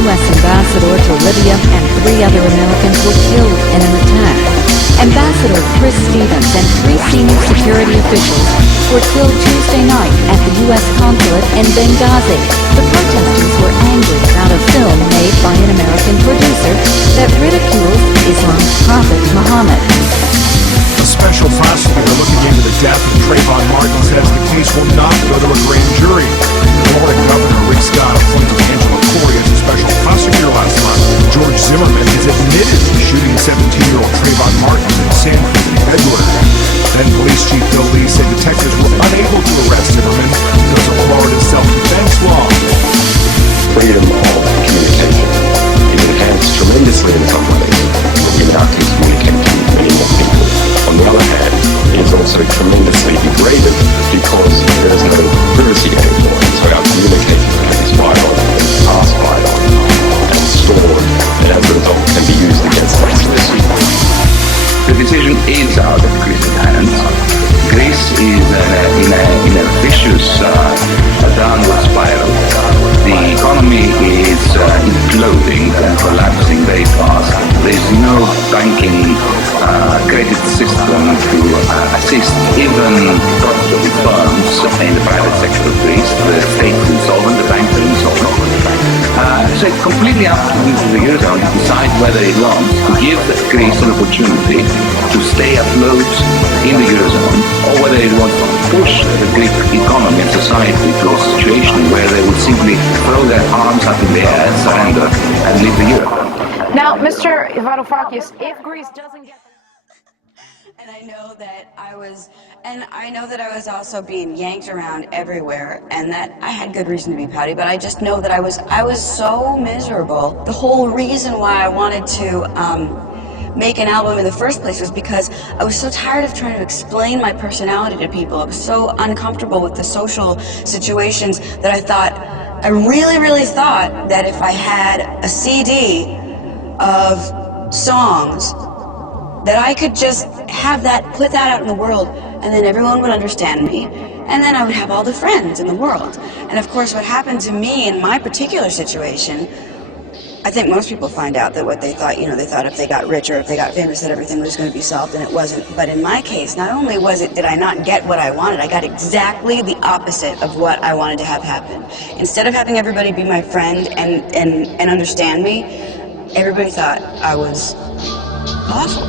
U.S. ambassador to Libya and 3 other Americans were killed in an attack. Ambassador Chris Stevens and 3 senior security officials were killed Tuesday night at the U.S. consulate in Benghazi. The protesters were angry about a film made by an American producer that ridicules Islam's prophet Muhammad. A special prosecutor looking into the death of Trayvon Martin says the case will not go to a grand jury. Florida Governor Rick Scott appointed Angela Corey as a special prosecutor last month. George Zimmerman has admitted to shooting 17-year-old Trayvon Martin in San Cruz in February. Then Police Chief Bill Lee said detectives were unable to arrest Zimmerman because of Florida's self-defense law. Freedom of communication is enhanced tremendously in some ways when you're able to communicate to many more people. On the other hand, it is also tremendously degraded because there is no privacy anymore. And so our communication is spied on, and passed by on, and stored, and as a result can be used against us. The decision is out of Greece's hands. Greece is in a vicious downward spiral. The economy is imploding and collapsing very fast. There is no banking credit system to assist even profitable firms in the private sector of Greece. The state is insolvent, the banks are insolvent. So it's completely up to the Eurozone to decide whether it wants to give Greece an opportunity to stay afloat in the Eurozone, or whether it wants to push the Greek economy and society to a situation where they will simply throw their arms up in the air, surrender, and leave the Euro. Now, Mr. Varoufakis, if Greece doesn't get... And I know that I was also being yanked around everywhere, and that I had good reason to be pouty, but I just know that I was so miserable. The whole reason why I wanted to make an album in the first place was because I was so tired of trying to explain my personality to people. I was so uncomfortable with the social situations that I really thought that if I had a CD of songs, that I could just have that, put that out in the world, and then everyone would understand me, and then I would have all the friends in the world. And of course, what happened to me in my particular situation, I think most people find out that what they thought, they thought if they got rich or if they got famous that everything was going to be solved, and it wasn't. But in my case, not only did I not get what I wanted, I got exactly the opposite of what I wanted to have happen. Instead of having everybody be my friend and understand me, everybody thought I was awful.